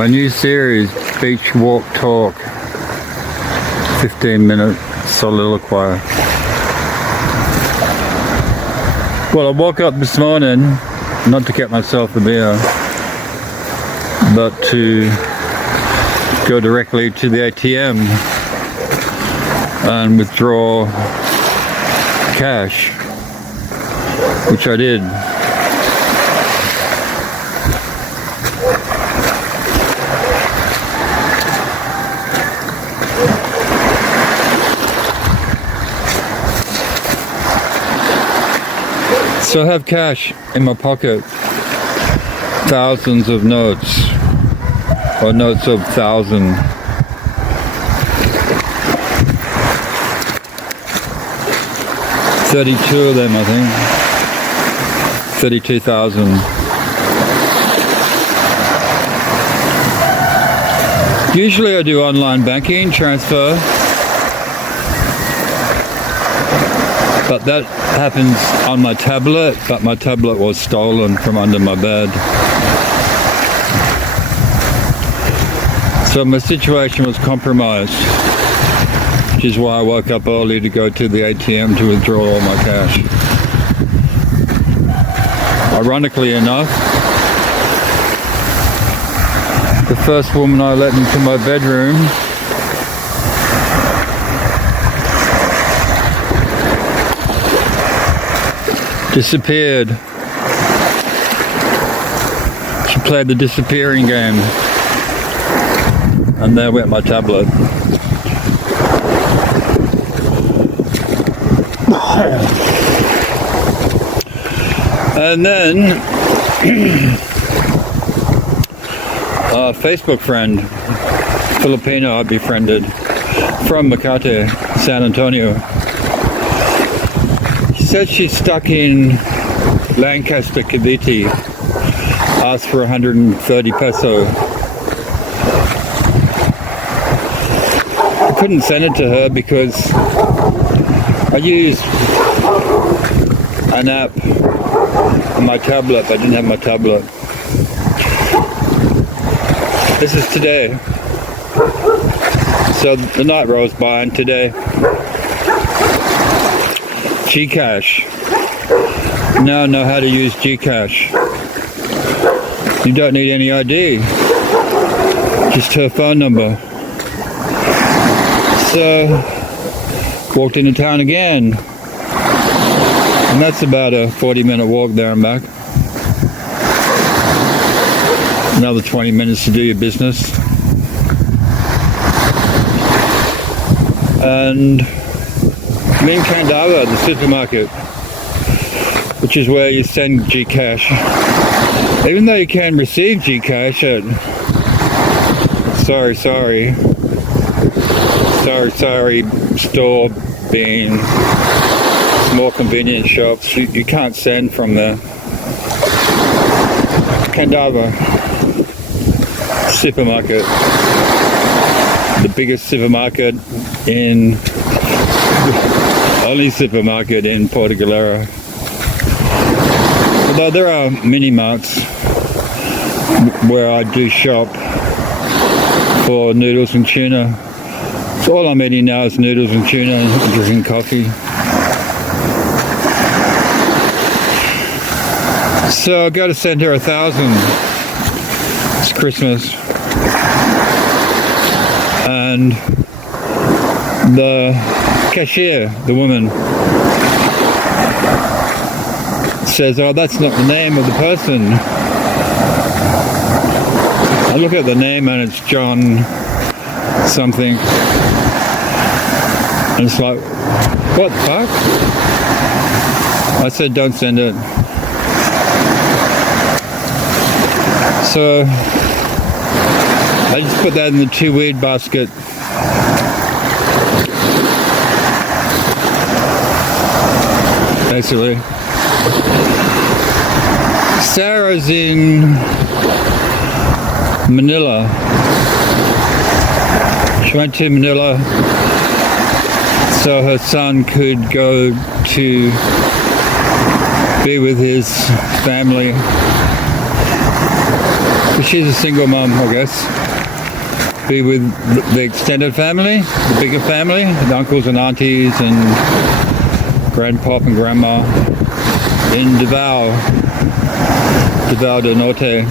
My new series, Beach Walk Talk, 15-minute soliloquy. Well, I woke up this morning, not to get myself a beer, but to go directly to the ATM and withdraw cash, which I did. So I have cash in my pocket, thousands of notes, or notes of 1,000. $32 of them, I think. 32,000. Usually I do online banking, transfer, but that happens on my tablet, but my tablet was stolen from under my bed. So my situation was compromised, which is why I woke up early to go to the ATM to withdraw all my cash. Ironically enough, the first woman I let into my bedroom disappeared. She played the disappearing game, and there went my tablet. And then a Facebook friend, Filipino I befriended, from Makati, San Antonio. She said she's stuck in Lancaster, Cavite. Asked for 130 peso. I couldn't send it to her because I used an app on my tablet. I didn't have my tablet. This is today. So the night rolls by, and today Gcash. Now I know how to use Gcash. You don't need any ID, just her phone number. So walked into town again, and that's about a 40-minute walk there and back. Another 20 minutes to do your business. And I'm in Candava, the supermarket, which is where you send Gcash. Even though you can receive Gcash at sorry store being small convenience shops, you can't send from there. Candava supermarket, the biggest supermarket in only supermarket in Porto Galera. Although there are mini marts where I do shop for noodles and tuna. So all I'm eating now is noodles and tuna and drinking coffee. So I got to send her 1,000. It's Christmas. And the cashier, the woman, says, "Oh, that's not the name of the person." I look at the name and it's John something. And it's like, what the fuck? I said, don't send it. So I just put that in the too weird basket. Basically. Sarah's in Manila. She went to Manila so her son could go to be with his family She's a single mum, I guess. Be with the extended family, the bigger family, the uncles and aunties and grandpop and grandma in Davao del Norte.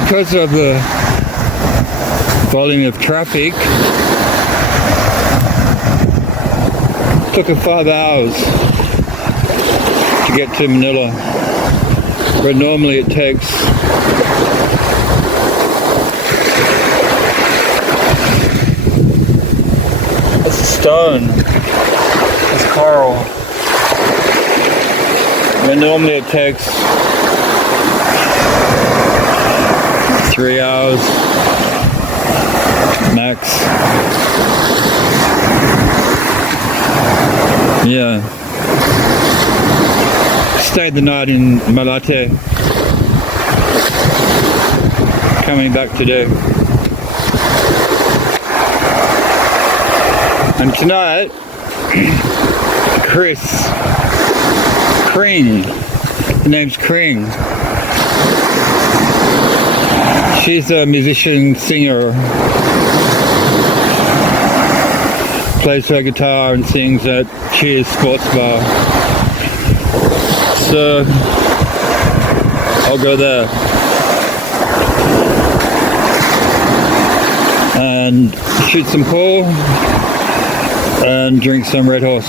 Because of the volume of traffic, it took her 5 hours to get to Manila, where normally it takes it's a stone, it's coral, where normally it takes 3 hours max. Yeah. Stayed the night in Malate. Coming back today. And tonight, Kring. The name's Kring. She's a musician, singer. Plays her guitar and sings at Cheers Sports Bar. So I'll go there and shoot some pool and drink some Red Horse.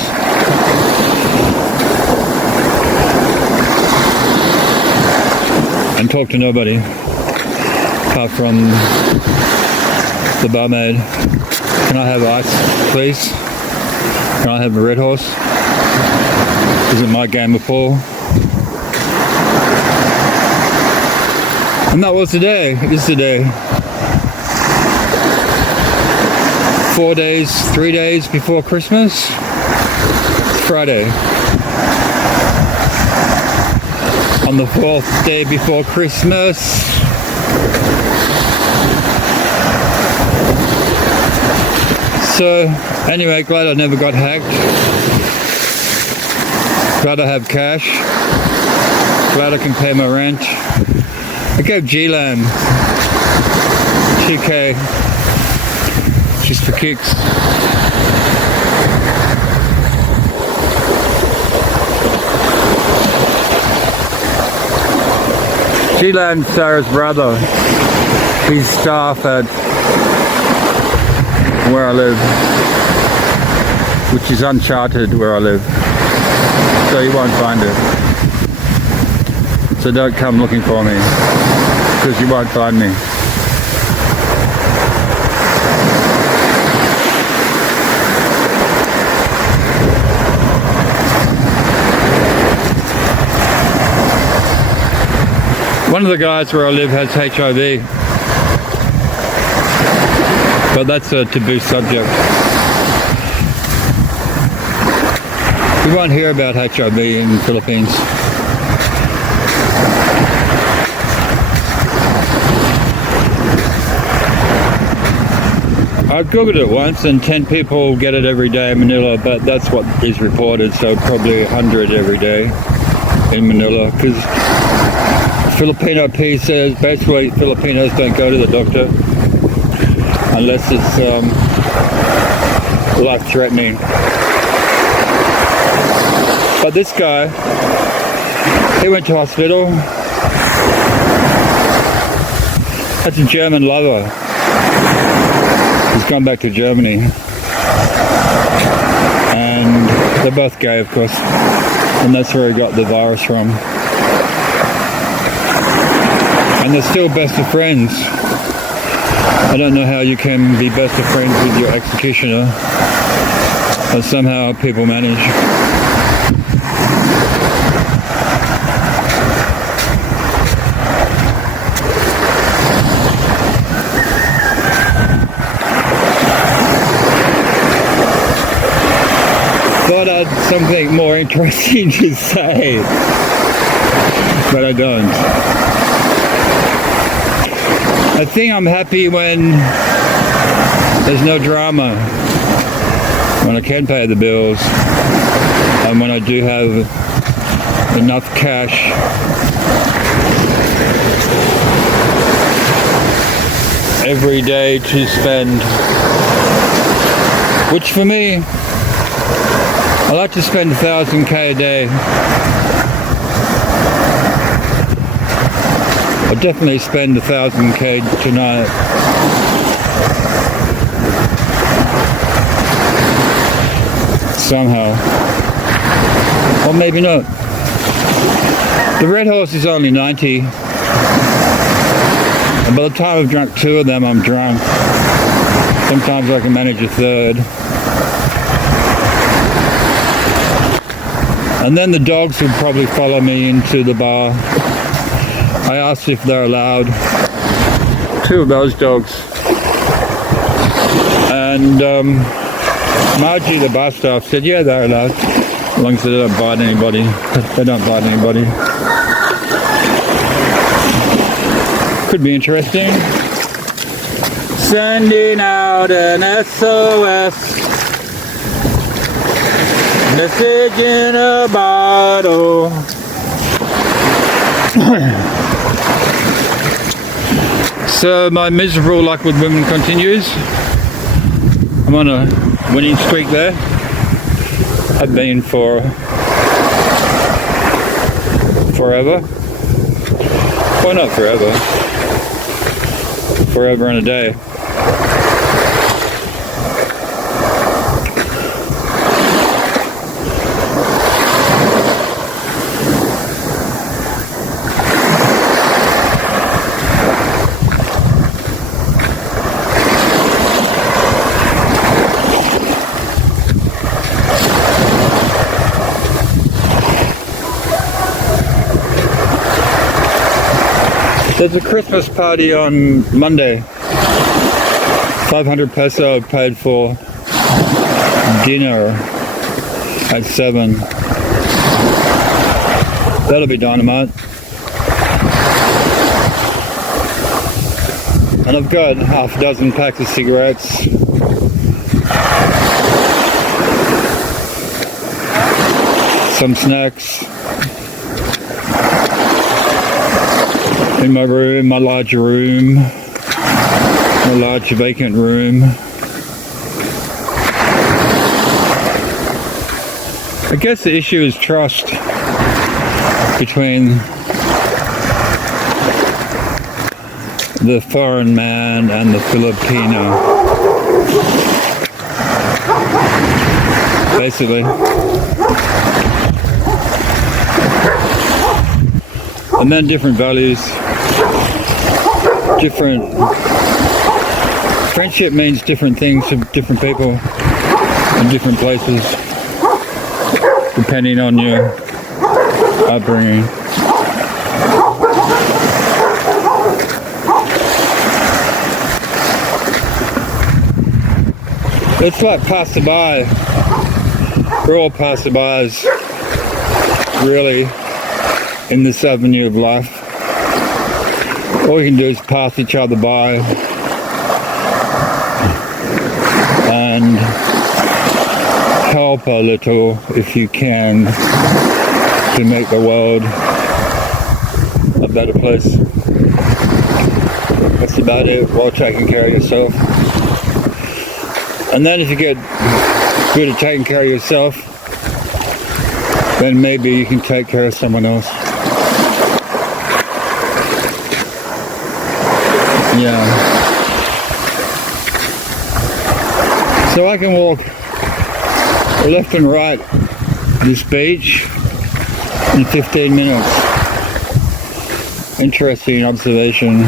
And talk to nobody apart from the barmaid. Can I have ice, please? Can I have a Red Horse? This is my game of pool. And that was today. It is today. 3 days before Christmas. It's Friday. On the 4th day before Christmas. So, anyway, glad I never got hacked. Glad I have cash. Glad I can pay my rent. I gave G-Lam 2K just for kicks. G-Lam's Sarah's brother. He's staff at where I live, which is uncharted where I live, so you won't find it. So don't come looking for me, because you won't find me. One of the guys where I live has HIV, but that's a taboo subject. You won't hear about HIV in the Philippines. I googled it once and 10 people get it every day in Manila, but that's what is reported, so probably 100 every day in Manila, because Filipino P says basically Filipinos don't go to the doctor unless it's life-threatening. But this guy, he went to hospital. That's a German lover. He's gone back to Germany. And they're both gay, of course. And that's where he got the virus from. And they're still best of friends. I don't know how you can be best of friends with your executioner, but somehow people manage. Thought I had something more interesting to say, but I don't. I think I'm happy when there's no drama, when I can pay the bills. I'm And when I do have enough cash, every day to spend, which for me, I like to spend 1,000k a day. I'll definitely spend 1,000k tonight. Somehow. Or maybe not. The Red Horse is only 90. And by the time I've drunk 2 of them, I'm drunk. Sometimes I can manage a 3rd. And then the dogs would probably follow me into the bar. I asked if they're allowed. 2 of those dogs. And Margie, the bar staff, said, yeah, they're allowed. As long as they don't bite anybody. They don't bite anybody. Could be interesting. Sending out an SOS. Message in a bottle. So my miserable luck with women continues. I'm on a winning streak there. I've been for forever. Well, not forever. Forever and a day. There's a Christmas party on Monday. 500 peso paid for dinner at 7. That'll be dynamite. And I've got half a dozen packs of cigarettes. Some snacks. In my room, my large room, my large vacant room. I guess the issue is trust between the foreign man and the Filipino. Basically. And then different values. Different friendship means different things to different people in different places, depending on your upbringing. It's like passerby. We're all passerbys, really, in this avenue of life. All you can do is pass each other by and help a little if you can to make the world a better place. That's about it, while taking care of yourself. And then if you get good at taking care of yourself, then maybe you can take care of someone else. Yeah. So I can walk left and right this beach in 15 minutes. Interesting observation.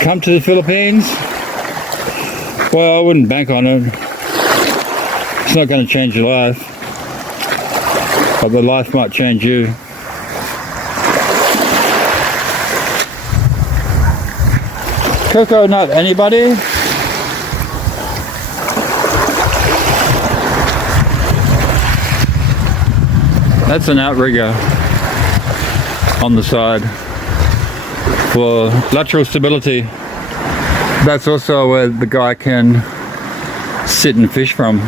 Come to the Philippines? Well, I wouldn't bank on it. It's not going to change your life. But the life might change you. Coconut, anybody? That's an outrigger on the side for lateral stability. That's also where the guy can sit and fish from.